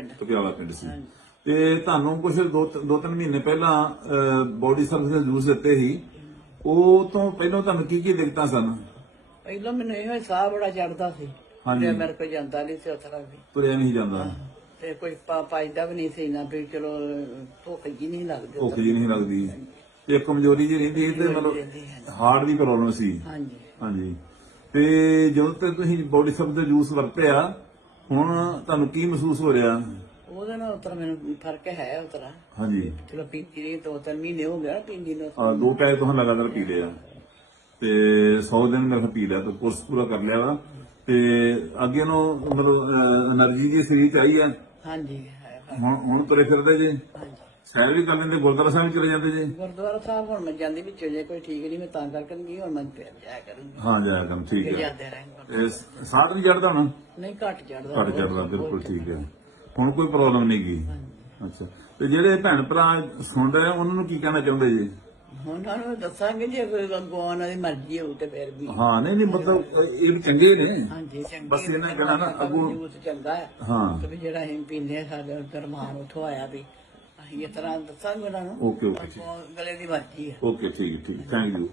ਪਟਿਆਲਾ ਪਿੰਡ ਸੀ। ਤੇ ਤੁਹਾਨੂੰ ਕੁਝ ਦੋ ਦੋ ਤਿੰਨ ਮਹੀਨੇ ਪਹਿਲਾਂ ਬੋਡੀ ਸਰਵਿਸ ਦੇ ਜੂਸ ਦਿੱਤੇ ਸੀ। ਉਹ ਤੋਂ ਪਹਿਲਾਂ ਤੁਹਾਨੂੰ ਕੀ ਕੀ ਦਿੱਕਤਾਂ ਸਨ? ਪਹਿਲਾਂ ਮੈਨੂੰ ਇਹੋ ਸਾਹ ਬੜਾ ਚੜਦਾ ਸੀ। ਹਾਂਜੀ। ਮੇਰੇ ਕੋਲ ਜਾਂਦਾ ਨਹੀਂ ਸੀ ਉਤਰਾ ਵੀ। ਤੁਰਿਆ ਨਹੀਂ ਜਾਂਦਾ। ਤੇ ਕੋਈ ਪਾ ਪਾਈਦਾ ਵੀ ਨਹੀਂ ਸੀ ਨਾ ਵੀ ਚਲੋ ਭੁੱਖ ਜੀ ਨਹੀਂ ਲੱਗਦੀ। ਭੁੱਖ ਜੀ ਨਹੀਂ ਲੱਗਦੀ। ਤੇ ਕਮਜ਼ੋਰੀ ਜੀ ਰਹਿੰਦੀ ਤੇ ਮਤਲਬ। ਹਾਰਟ ਦੀ ਪ੍ਰੋਬਲਮ ਸੀ। ਹਾਂਜੀ। ਹਾਂਜੀ। ਤੇ ਜਦੋਂ ਤੇ ਤੁਸੀਂ ਬੋਡੀ ਸਰਵਿਸ ਦੇ ਜੂਸ ਵਰਤਿਆ ਹੁਣ ਤੁਹਾਨੂੰ ਕੀ ਮਹਿਸੂਸ ਹੋ ਰਿਹਾ? ਉਹਦੇ ਨਾਲ ਉਤਰ ਮੈਨੂੰ ਫ਼ਰਕ ਹੈ ਉਤਰਾ। ਹਾਂਜੀ। ਚਲੋ ਪੀਂਦੀ ਰਹੀ ਦੋ ਤਿੰਨ ਮਹੀਨੇ ਹੋ ਗਿਆ ਪੀਂਦੀ ਨੂੰ ਆ ਦੋ ਟਾਈਮ ਤੋਂ ਲਗਾਤਾਰ ਪੀ ਲਿਆ ਤੇ 100 ਦਿਨ ਮੈਂ ਪੀ ਲਿਆ ਤਾਂ ਕੋਰਸ ਪੂਰਾ ਕਰ ਲਿਆ ਵਾ। ਤੇ ਅੱਗੇ ਨੂੰ ਮਤਲਬ એનર્ਜੀ ਦੀ ਸਰੀਰ ਚਾਹੀ ਆ ਹਾਂਜੀ ਹੁਣ ਹੁਣ ਤੁਰੇ ਫਿਰਦੇ ਜੀ। ਸੈਰ ਵੀ ਕਰ ਲੈਂਦੇ ਗੁਰਦੁਆਰਾ ਸਾਹਿਬ ਚਲੇ ਜਾਂਦੇ ਜੀ। ਗੁਰਦੁਆਰਾ ਸਾਹਿਬ ਹੁਣ ਮੈਂ ਜਾਂਦੀ ਵਿੱਚੋਂ ਜੇ ਕੋਈ ਠੀਕ ਨਹੀਂ ਮੈਂ ਤਾਂ ਕਰਕੇ ਨਹੀਂ ਹੁਣ ਮੈਂ ਜਾਇਆ ਕਰੂੰਗੀ। ਹਾਂ ਜਾਇਆ ਕਰੂੰ ਠੀਕ ਹੈ। ਜਾਂਦੇ ਰਹਿੰਦੇ ਇਹ ਸਾਹ ਨਹੀਂ ਚੜਦਾ ਹੁਣ? ਨਹੀਂ ਘੱਟ ਚੜਦਾ। ਘੱਟ ਚੜਦਾ ਬਿਲਕੁਲ ਠੀਕ ਹੈ। ਹੁਣ ਕੋਈ ਪ੍ਰੋਬਲਮ ਨਹੀਂ ਗਈ ਅੱਛਾ। ਤੇ ਜਿਹੜੇ ਭੈਣ ਭਰਾ ਸੁਣ ਰਹੇ ਆ, ਉਹਨਾਂ ਨੂੰ ਕੀ ਕਹਿਣਾ ਚਾਹੁੰਦੇ ਜੀ? ਹੁਣ ਉਹਨਾਂ ਨੂੰ ਦੱਸਾਂਗੇ ਜੇ ਕੋਈ ਅੱਗੋਂ ਉਹਨਾਂ ਦੀ ਮਰਜ਼ੀ ਹੋਊ ਤੇ ਫਿਰ ਵੀ। ਹਾਂ ਨਹੀਂ ਨਹੀਂ ਮਤਲਬ ਇਹ ਵੀ ਚੰਗੇ ਨੇ। ਹਾਂਜੀ ਚੰਗੀ ਬਸ ਇਹਨਾਂ ਨੇ। ਕਹਿਣਾ ਨਾ ਅੱਗੋਂ ਜੂਸ ਚੰਗਾ ਹੈ। ਹਾਂ। ਤੇ ਵੀ ਜਿਹੜਾ ਅਸੀਂ ਪੀਂਦੇ ਆ ਸਾਡੇ ਦਰਮਾਨ ਉਠੋ ਆਇਆ ਵੀ ਅਸੀਂ ਇਸ ਤਰ੍ਹਾਂ ਦੱਸਾਂਗੇ ਉਹਨਾਂ ਨੂੰ। ਓਕੇ ਓਕੇ ਅੱਗੋਂ ਗਲੇ ਦੀ ਮਰਜ਼ੀ ਹੈ। ਓਕੇ ਠੀਕ ਠੀਕ। Thank you